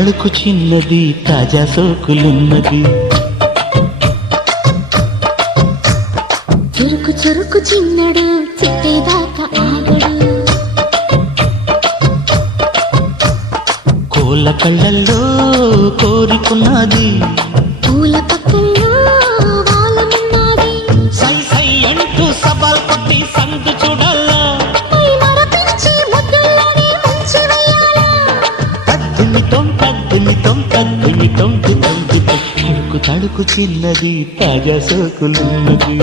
తడుకు చిన్నది తాజా సోకులున్నది చురుకు చురుకు చిన్నడు చిట్టేదాకా ఆగడు కోళ్ళ కళ్ళల్లో కోరికున్నది పూల పక్కల్లో వాలనున్నది సై సై అంటూ సవాల్ కొట్టి సందు చూడాలా పై మరపించి ముద్దుల్లోనే ముంచి వెయ్యాలా తద్దునితం తడుకు తడుకు చిన్నది తాజా సోకులున్నది